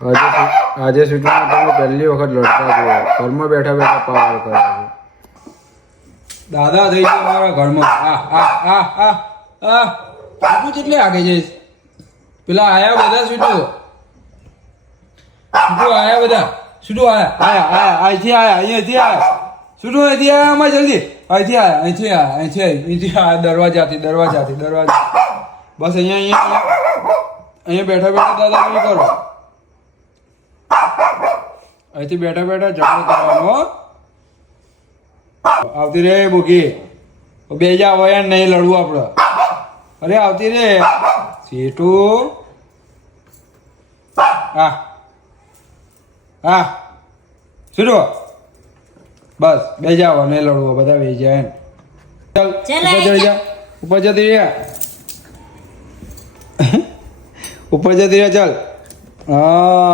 આજે શૂટિંગમાં તમે પહેલી વખત લડતા છો, ઘરમાં બેઠા બેઠા પાવર કરે છે. દાદા થઈ ગયા મારા ઘરમાં. તું કેટલી આગે જઈશ? પેલા આયા બધા છૂટું આયા બધા છૂટું આયા અહીંથી આયા અહીંયાથી આયા છૂટું અહીંથી આયા અમારે જલ્દી અહીંથી આયા દરવાજાથી બસ અહીંયા બેઠા બેઠા દાદા નહીં કરો. અહીંથી બેઠા બેઠા ઝઘડો કરવાનો. આવતી રે બુકી બે જા હોય નહીં લડવું આપડે. અરે આવતી રે સીટું. હા છૂટો બસ બે જાવ નહીં લડવું બધા બે જાય. ચાલ ઉપર ચડી જા. ઉપર જતી રહ્યા ઉપર જતી રહ્યા ચાલ. હા